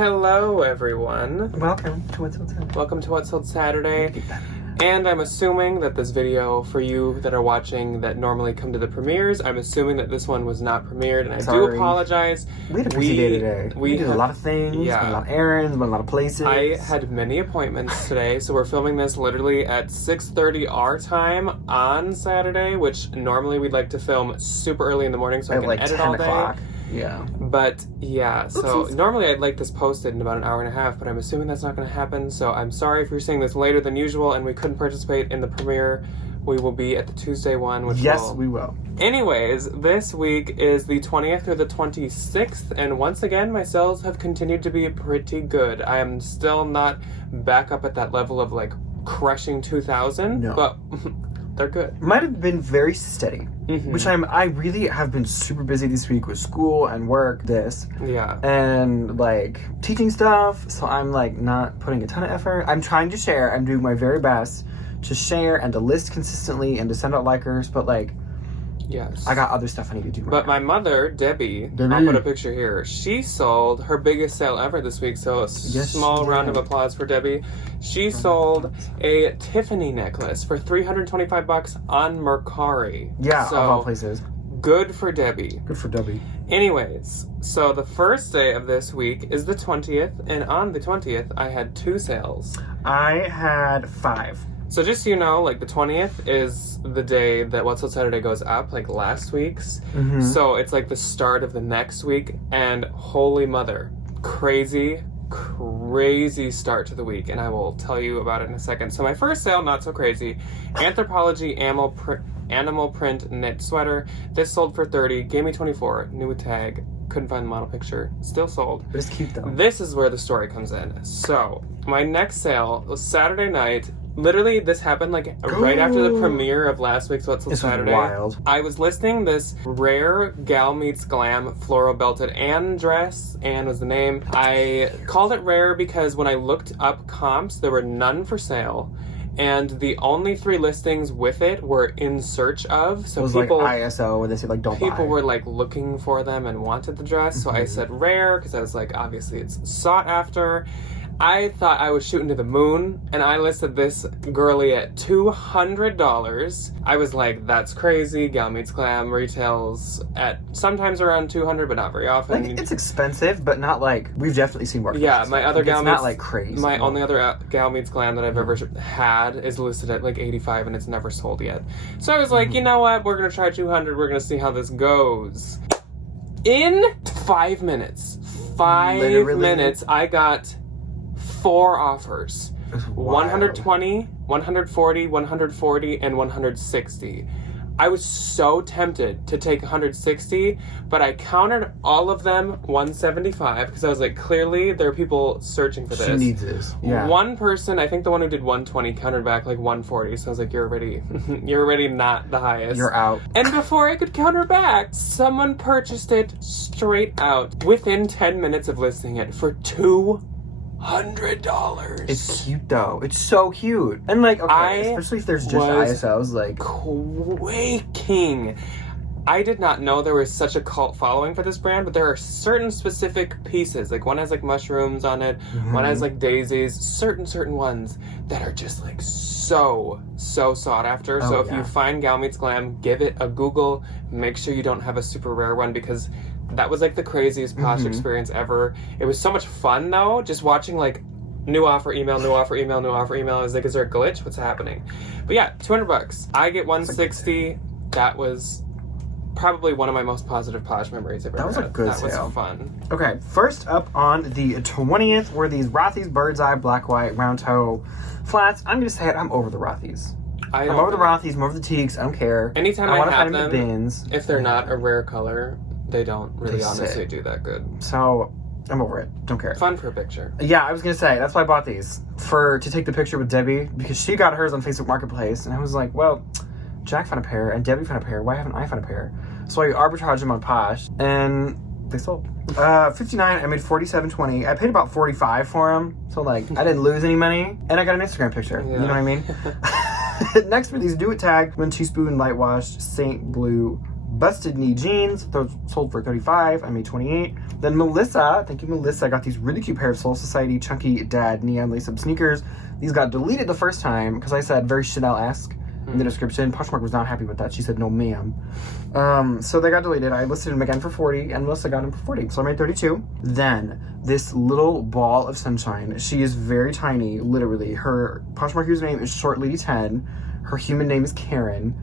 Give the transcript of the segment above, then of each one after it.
Hello, everyone. Welcome to What's Sold Saturday. Welcome to What's Sold Saturday. And I'm assuming that this video, for you that are watching that normally come to the premieres, I'm assuming that this one was not premiered, and I do apologize. We had a busy day today. We did a lot of things, went a lot of errands, went a lot of places. I had many appointments today, so we're filming this literally at 6:30 our time on Saturday, which normally we'd like to film super early in the morning so I can like edit 10 all day. o'clock. Yeah. But yeah, so normally I'd like this posted in about an hour and a half, but I'm assuming that's not going to happen. So I'm sorry if you're seeing this later than usual and we couldn't participate in the premiere. We will be at the Tuesday one, which we will. Anyways, this week is the 20th through the 26th, and once again, my sales have continued to be pretty good. I am still not back up at that level of like crushing 2,000, but they're good. Might have been very steady, which I really have been super busy this week with school and work, and like teaching stuff, so I'm like not putting a ton of effort. I'm trying to share, I'm doing my very best to share and to list consistently and to send out likers, but like, I got other stuff I need to do. But my mother, Debbie, I'll put a picture here. She sold her biggest sale ever this week, so a small round of applause for Debbie. She sold a Tiffany necklace for $325 on Mercari. Yeah, so, of all places. Good for Debbie. Good for Debbie. Anyways, so the first day of this week is the 20th, and on the 20th, I had 2 sales. I had 5. So just so you know, like the 20th is the day that What's Sold Saturday goes up, like last week's. So it's like the start of the next week, and holy mother, crazy start to the week, and I will tell you about it in a second. So my first sale, not so crazy, Anthropology animal print knit sweater. This sold for $30, gave me $24, new tag, couldn't find the model picture, still sold. But it's cute though. This is where the story comes in. So my next sale was Saturday night. Literally, this happened like right after the premiere of last week's What's Sold Saturday. Wild. I was listing this rare Gal Meets Glam floral belted Anne dress. Anne was the name. I called it rare because when I looked up comps, there were none for sale. And the only 3 listings with it were in search of. So it was people, like ISO, where they said like don't buy. People were like looking for them and wanted the dress. So I said rare because I was like, obviously it's sought after. I thought I was shooting to the moon, and I listed this girly at $200. I was like, that's crazy. Gal Meets Glam retails at sometimes around $200, but not very often. Like, it's expensive, but not like, we've definitely seen more. Yeah, my other Gal Meets, it's not like crazy. My only other Gal Meets Glam that I've ever had is listed at like $85, and it's never sold yet. So I was like, you know what? We're gonna try 200. We're gonna see how this goes. In 5 minutes, I got 4 offers. 120, 140, 140, and 160. I was so tempted to take 160, but I countered all of them 175 because I was like, clearly there are people searching for this. She needs this. Yeah. One person, I think the one who did 120, countered back like 140. So I was like, you're already not the highest. You're out. And before I could counter back, someone purchased it straight out within 10 minutes of listing it for $200. It's cute though. It's so cute. And like, especially if there's just ISOs, like quaking. I did not know there was such a cult following for this brand, but there are certain specific pieces. Like one has like mushrooms on it, one has like daisies, certain ones that are just like so sought after. So if you find Gal Meets Glam, give it a Google. Make sure you don't have a super rare one because that was like the craziest Posh experience ever. It was so much fun though, just watching like new offer email. I was like, is there a glitch? What's happening? But yeah, $200. I get 160. That was probably one of my most positive Posh memories I've ever had. That was a good sale. That was fun. Okay, first up on the 20th were these Rothy's Bird's Eye Black White Round Toe flats. I'm gonna say it, I'm over the Rothy's. I'm over the Rothy's, I'm over the Teaks, I don't care. Anytime I want to have find them in the bins. If they're not a rare color, they don't really honestly do that good. So, I'm over it. Don't care. Fun for a picture. Yeah, I was going to say, that's why I bought these. To take the picture with Debbie, because she got hers on Facebook Marketplace, and I was like, well, Jack found a pair, and Debbie found a pair, why haven't I found a pair? So I arbitraged them on Posh, and they sold. 59, I made $47.20. I paid about $45 for them, so like, I didn't lose any money, and I got an Instagram picture, you know what I mean? Next were these Do It Tag 1 teaspoon light washed Saint Blue Busted Knee Jeans, those sold for $35. I made $28. Then Melissa, thank you Melissa, I got these really cute pair of Soul Society Chunky Dad neon lace-up sneakers. These got deleted the first time because I said very Chanel-esque in the description. Poshmark was not happy with that. She said, no ma'am. So they got deleted. I listed them again for $40 and Melissa got them for $40. So I made $32. Then this little ball of sunshine. She is very tiny, literally. Her Poshmark username is shortlady10. Her human name is Karen.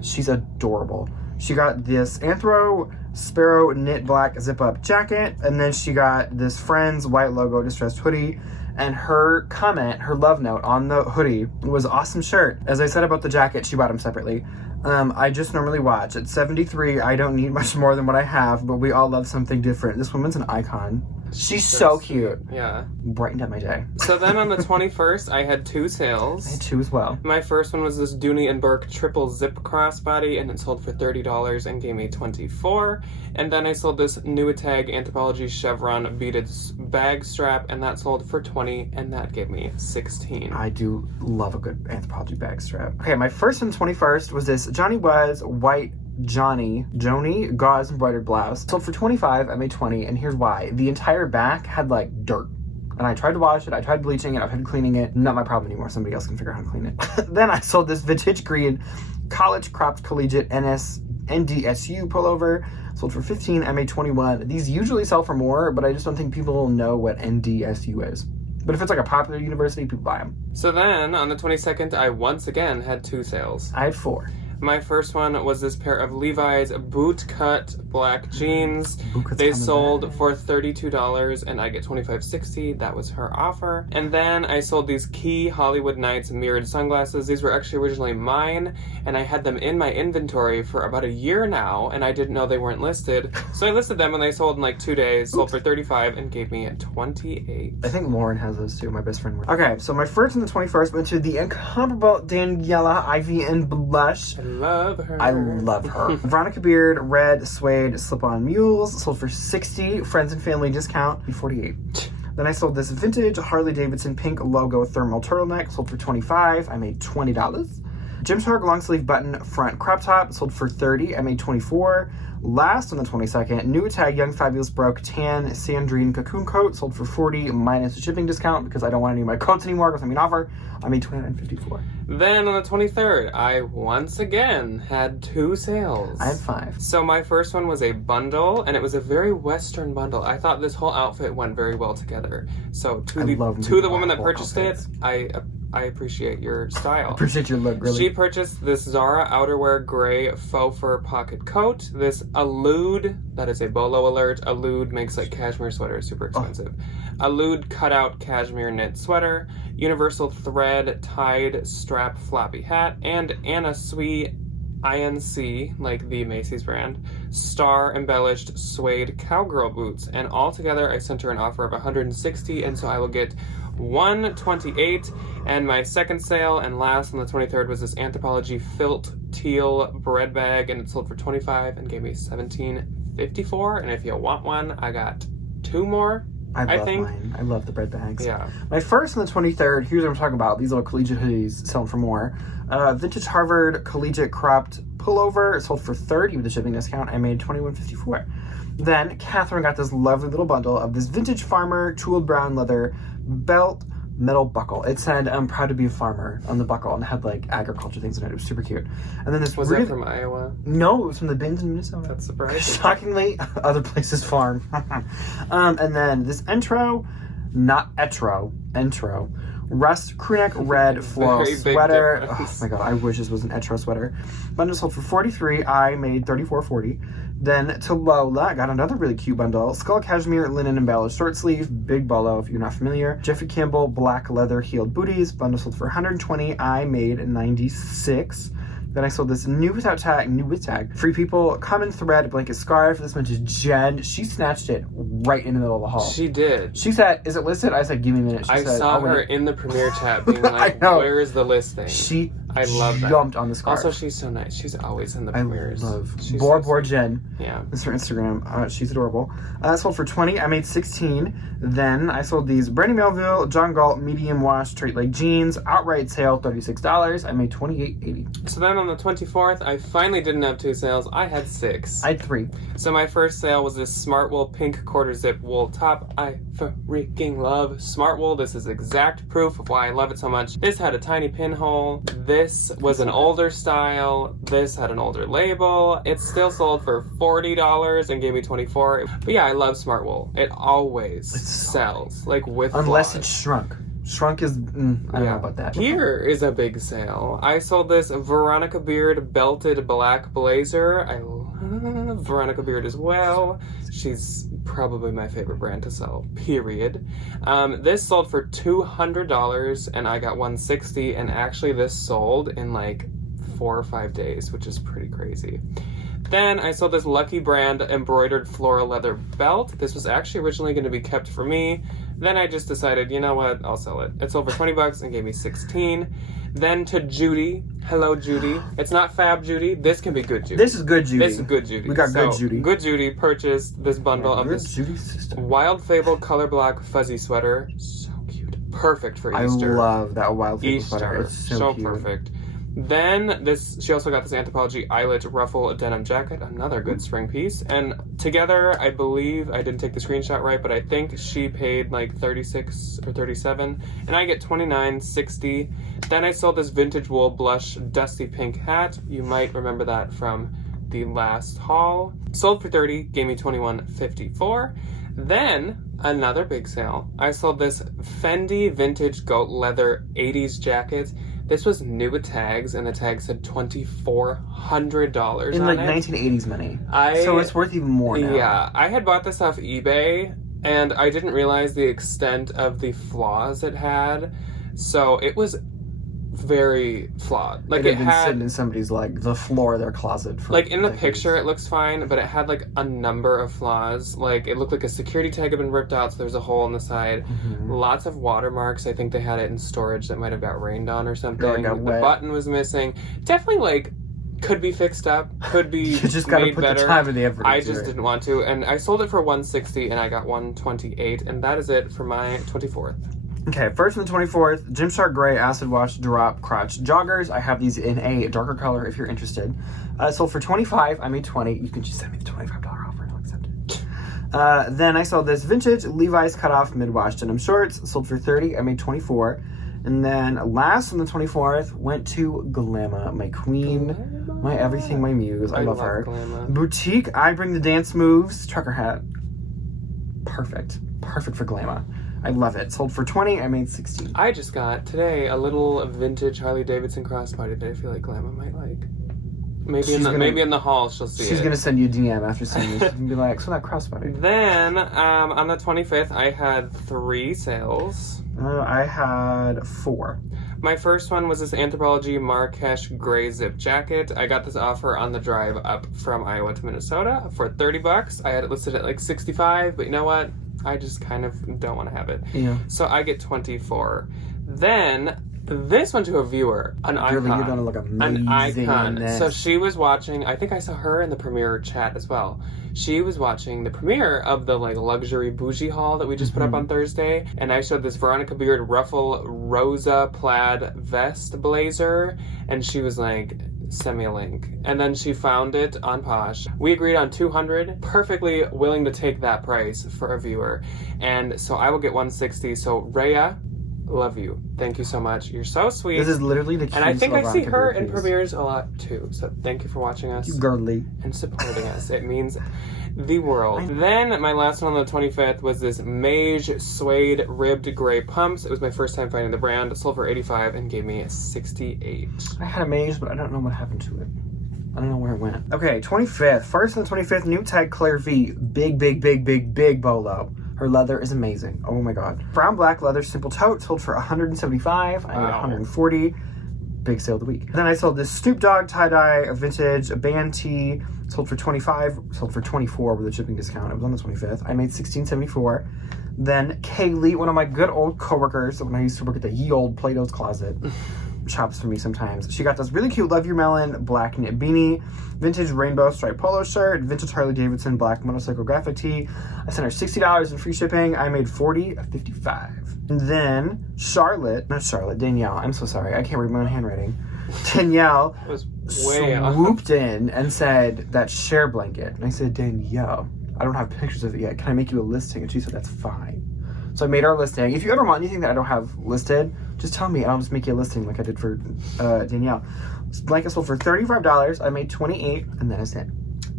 She's adorable. She got this Anthro Sparrow knit black zip-up jacket, and then she got this Friends white logo distressed hoodie. And her comment, her love note on the hoodie was awesome shirt. As I said about the jacket, she bought them separately. I just normally watch. At 73, I don't need much more than what I have, but we all love something different. This woman's an icon. She's so cute. Yeah. Brightened up my day. So then on the 21st, I had 2 sales. I had 2 as well. My first one was this Dooney and Burke triple zip crossbody, and it sold for $30 and gave me $24. And then I sold this Nuitag Anthropologie Chevron beaded bag strap, and that sold for $20, and that gave me $16. I do love a good Anthropologie bag strap. Okay, my first and 21st was this Johnny Was white Joni gauze embroidered blouse. Sold for $25, I made $20, and here's why. The entire back had like dirt. And I tried to wash it, I tried bleaching it, I tried cleaning it. Not my problem anymore, somebody else can figure out how to clean it. Then I sold this vintage green college cropped collegiate NDSU pullover. Sold for $15, I made $21. These usually sell for more, but I just don't think people know what NDSU is. But if it's like a popular university, people buy them. So then, on the 22nd, I once again had 2 sales. I had 4. My first one was this pair of Levi's boot-cut black jeans. They sold for $32, and I get $25.60. That was her offer. And then I sold these Key Hollywood Nights mirrored sunglasses. These were actually originally mine, and I had them in my inventory for about a year now, and I didn't know they weren't listed. So I listed them, and they sold in like 2 days. Sold for $35 and gave me $28. I think Lauren has those too, my best friend. Okay, so my first and the 21st went to the incomparable Daniela Ivy in Blush. Love her. I love her. Veronica Beard, red suede slip-on mules, sold for $60. Friends and family discount, $48. Then I sold this vintage Harley Davidson pink logo thermal turtleneck, sold for $25. I made $20. Gymshark long sleeve button front crop top, sold for $30. I made $24. Last on the 22nd, Nuitag Young Fabulous Broke tan sandrine cocoon coat, sold for $40 minus a shipping discount because I don't want any of my coats anymore because I'm in offer. I made $29.54. Then on the 23rd, I once again had 2 sales. I had 5. So my first one was a bundle, and it was a very Western bundle. I thought this whole outfit went very well together. So to the woman that purchased it, I appreciate your style. I appreciate your look, really. She purchased this Zara outerwear gray faux fur pocket coat, this Allude, that is a bolo alert. Allude makes like cashmere sweaters, super expensive. Allude cutout cashmere knit sweater, universal thread tied strap floppy hat, and Anna Sui INC, like the Macy's brand, star embellished suede cowgirl boots. And altogether I sent her an offer of $160, and so I will get $128. And my second sale and last on the 23rd was this Anthropologie Filt teal bread bag, and it sold for $25 and gave me $17.54. And if you want one, I got 2 more. I think mine. I love the bread bags. Yeah. My first on the 23rd, here's what I'm talking about. These little collegiate hoodies selling for more. Vintage Harvard collegiate cropped pullover. It sold for $30 with a shipping discount. I made $21.54. Then Catherine got this lovely little bundle of this vintage farmer tooled brown leather belt metal buckle. It said, "I'm proud to be a farmer" on the buckle, and it had like agriculture things in it. It was super cute. And then this was that from Iowa? No, it was from the bins in Minnesota. That's surprising. Shockingly, other places farm. And then this Entro rust crewneck red floral sweater. Oh my god, I wish this was an Etro sweater. Bundle sold for $43. I made $34.40. Then to Lola, I got another really cute bundle. Skull cashmere linen embellished short sleeve, big bolo if you're not familiar. Jeffrey Campbell black leather heeled booties. Bundle sold for $120. I made $96. Then I sold this Nuitag Free People common thread blanket scarf. This went to Jen. She snatched it right in the middle of the hall. She did. She said, "Is it listed?" I said, "Give me a minute." She I said, saw her in the premiere chat being like, "Where is the listing?" I love that. Jumped on the scarf. Also, she's so nice. She's always in the I premieres. love She's Bor Jen. Yeah. That's her Instagram. She's adorable. I sold for $20. I made $16. Then I sold these Brandy Melville John Galt medium wash straight leg jeans. Outright sale, $36. I made $28.80. So then on the 24th, I finally didn't have 2 sales. I had 6. I had 3. So my first sale was this Smart Wool pink quarter zip wool top. I freaking love Smart Wool. This is exact proof of why I love it so much. This had a tiny pinhole. This was an older style. This had an older label. It still sold for $40 and gave me $24. But yeah, I love Smart Wool. It always sells, like with Unless flaws. it's shrunk. Shrunk is, I don't know about that. Here is a big sale. I sold this Veronica Beard belted black blazer. I love Veronica Beard as well. She's probably my favorite brand to sell, period. This sold for $200 and I got $160, and actually this sold in like 4 or 5 days, which is pretty crazy. Then I sold this Lucky Brand embroidered floral leather belt. This was actually originally going to be kept for me. Then I just decided, you know what, I'll sell it. It sold for $20 and gave me $16. Then to Judy. Hello, Judy. It's not Fab Judy. This can be good Judy. This is good Judy. This is good Judy. We got good Judy. Good Judy purchased this bundle of Good this Judy system. Wild Fable color black fuzzy sweater. So cute. Perfect for Easter. I love that Wild Fable sweater. Easter. It's so cute. Perfect. Then she also got this Anthropologie eyelet ruffle denim jacket, another good spring piece. And together, I believe, I didn't take the screenshot right, but I think she paid like $36 or $37, and I get $29.60. Then I sold this vintage wool blush dusty pink hat. You might remember that from the last haul. Sold for $30, gave me $21.54. Then another big sale. I sold this Fendi vintage goat leather 80s jacket. This was new with tags, and the tag said $2,400 in on like it. 1980s money. So it's worth even more now. Yeah, I had bought this off eBay, and I didn't realize the extent of the flaws it had. So it was very flawed. Like it had been sitting in somebody's like the floor of their closet. For like in the decades. picture, it looks fine, but it had like a number of flaws. Like it looked like a security tag had been ripped out, so there's a hole in the side. Mm-hmm. Lots of watermarks. I think they had it in storage that might have got rained on or something. Or got the wet. button was missing. Definitely like could be fixed up. Could be You just gotta made put better. the time and the effort. I into just it. didn't want to, and I sold it for $160, and I got $128, and that is it for my 24th. Okay, first on the 24th, Gymshark Gray Acid Wash Drop Crotch Joggers. I have these in a darker color if you're interested. Sold for $25. I made $20. You can just send me the $25 offer and I'll accept it. Then I sold this vintage Levi's cutoff mid-wash denim shorts. Sold for $30. I made $24. And then last on the 24th, went to Glamour, my queen, my everything, my muse. I love her. Glamour. Boutique, I bring the dance moves. Trucker hat. Perfect. Perfect for Glamour. I love it. Sold for $20. I made $16. I just got today a little vintage Harley Davidson crossbody that I feel like Glamour might like. Maybe maybe in the hall she'll see She's it. gonna send you a DM after seeing this and be like, so that crossbody. Then on the 25th, I had 3 sales. I had 4. My first one was this Anthropologie Marrakesh gray zip jacket. I got this offer on the drive up from Iowa to Minnesota for $30. I had it listed at like $65, but you know what? I just kind of don't want to have it. Yeah. So I get $24. Then this one to a viewer, an icon. You're gonna look amazing an icon. in this. So she was watching, I think I saw her in the premiere chat as well. She was watching the premiere of the like luxury bougie haul that we just put up on Thursday, and I showed this Veronica Beard ruffle rosa plaid vest blazer, and she was like, send me a link. And then she found it on Posh. We agreed on $200, perfectly willing to take that price for a viewer. And so I will get $160. So Rhea, love you. Thank you so much. You're so sweet. This is literally the cutest And I think I see Veronica her Beard in piece. premieres a lot too. So thank you for watching us You girly. and supporting us. It means the world. Then my last one on the 25th was this Mage suede ribbed gray pumps. It was my first time finding the brand. It sold for $85 and gave me a $68. I had a maze, but I don't know what happened to it. I don't know where it went. Okay, 25th. First on the 25th, new tag Claire V. Big bolo. Her leather is amazing. Oh my god. Brown black leather simple tote sold for $175. I made $140. Big sale of the week. Then I sold this Snoop Dogg tie-dye vintage band tee. Sold for $25. Sold for $24 with a shipping discount. It was on the 25th. I made $16.74. Then Kaylee, one of my good old coworkers when I used to work at the ye old Plato's Closet. shops for me sometimes. She got this really cute Love Your Melon black knit beanie, vintage rainbow striped polo shirt, vintage Harley Davidson black motorcycle graphic tee. I sent her $60 in free shipping. I made $40 of $55. And then Danielle, I'm so sorry, I can't read my own handwriting. Danielle was way swooped in and said that share blanket. And I said, Danielle, I don't have pictures of it yet. Can I make you a listing? And she said, that's fine. So I made her a listing. If you ever want anything that I don't have listed, just tell me and I'll just make you a listing like I did for Danielle. This blanket sold for $35. I made $28, and that is it.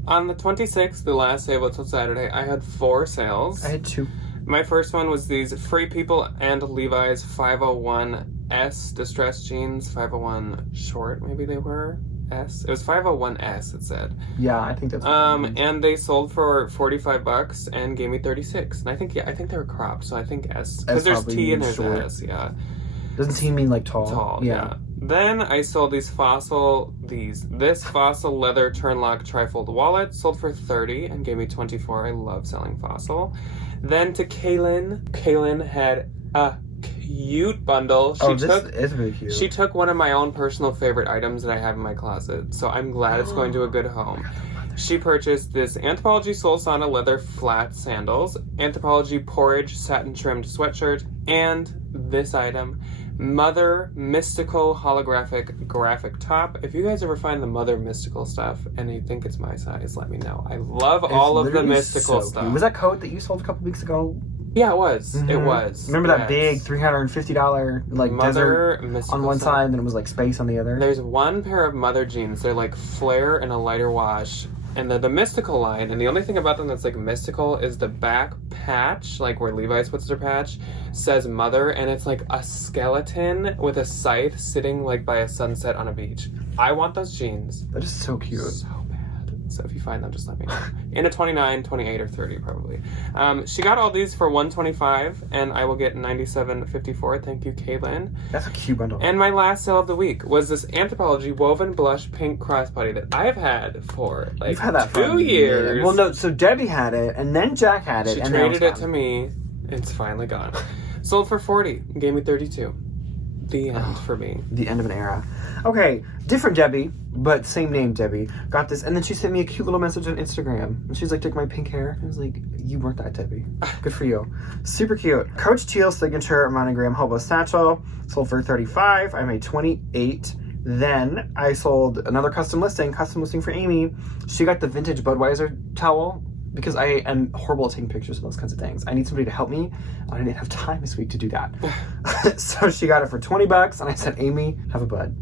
On the 26th, the last day of until Saturday, I had 4 sales. I had 2. My first one was these Free People and Levi's 501S distressed jeans. 501 short, maybe they were. S. It was 501S, it said. Yeah, I think that's what and they sold for $45 and gave me 36. And I think they were cropped, so I think S. Because there's T and there's short. S, yeah. Doesn't T mean like tall? Tall, yeah. Then I sold this fossil leather turnlock trifold wallet, sold for $30 and gave me $24. I love selling fossil. Then to Kaylin had a cute bundle. This is really cute. She took one of my own personal favorite items that I have in my closet, so I'm glad it's going to a good home. She purchased this Anthropologie Soul Sauna leather flat sandals, Anthropologie Porridge satin trimmed sweatshirt, and this item, Mother Mystical holographic graphic top. If you guys ever find the Mother Mystical stuff and you think it's my size, let me know. I love all of the mystical stuff. Cute. Was that coat that you sold a couple weeks ago? Yeah, it was. Mm-hmm. It was. Remember that big $350 like Mother desert on one side, and then it was like space on the other? There's one pair of Mother jeans. They're like flare and a lighter wash. And they're the mystical line. And the only thing about them that's like mystical is the back patch, like where Levi's puts their patch, says Mother. And it's like a skeleton with a scythe sitting like by a sunset on a beach. I want those jeans. That is so cute. So bad. So if you find them, just let me know. In a 29, 28, or 30 probably. She got all these for $125, and I will get $97.54. Thank you, Kaylin. That's a cute bundle. And my last sale of the week was this Anthropologie woven blush pink crossbody that I've had for like You've had that 2 years. Well, no, so Debbie had it, and then Jack had it, she and traded it to me. It's finally gone. Sold for $40. Gave me $32. The end for me. The end of an era. Okay, different Debbie, but same name Debbie, got this, and then she sent me a cute little message on Instagram. And she's like, took my pink hair. I was like, you weren't that Debbie. Good for you. Super cute. Coach Teal signature monogram hobo satchel, sold for $35. I made $28. Then I sold another custom listing for Amy. She got the vintage Budweiser towel, because I am horrible at taking pictures of those kinds of things. I need somebody to help me. I didn't have time this week to do that. So she got it for $20, and I said, Amy, have a bud.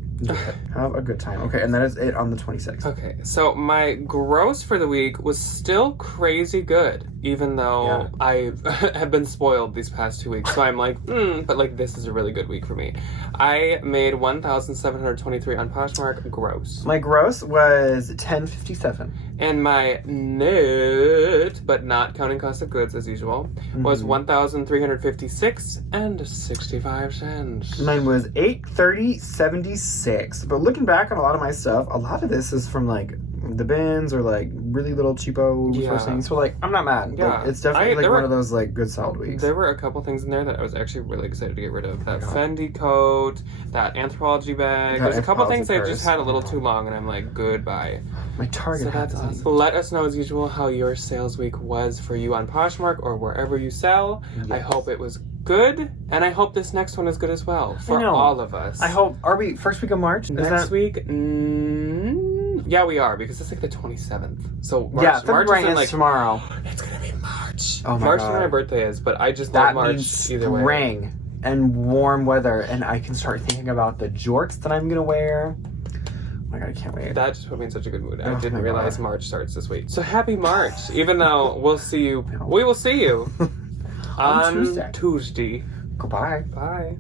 Have a good time. Okay, and that is it on the 26th. Okay, so my gross for the week was still crazy good, even though I have been spoiled these past 2 weeks. So I'm like, but like this is a really good week for me. I made $1,723 on Poshmark gross. My gross was $10.57. And my net, but not counting cost of goods as usual, was $1,356 and 65 cents. Mine was $830.76. But looking back on a lot of my stuff, a lot of this is from like the bins or like really little cheapo sourcing. So like I'm not mad. Yeah, like, it's definitely like one of those like good solid weeks. There were a couple things in there that I was actually really excited to get rid of. That Fendi coat, that Anthropologie bag. There's a couple things I just had a little too long, and I'm like, goodbye. My Target. So that's us. Let us know as usual how your sales week was for you on Poshmark or wherever you sell. Yes. I hope it was good, and I hope this next one is good as well for all of us. I hope. Are we first week of March? Next week? Yeah, we are, because it's like the 27th. So March, February is tomorrow. It's gonna be March. Oh my March God. is when my birthday is, but I just that love March means either way. Spring and warm weather, and I can start thinking about the jorts that I'm gonna wear. Oh my God, I can't wait. That just put me in such a good mood. I didn't realize March starts this week. So happy March, even though we'll see you. We will see you on Tuesday. Goodbye. Bye.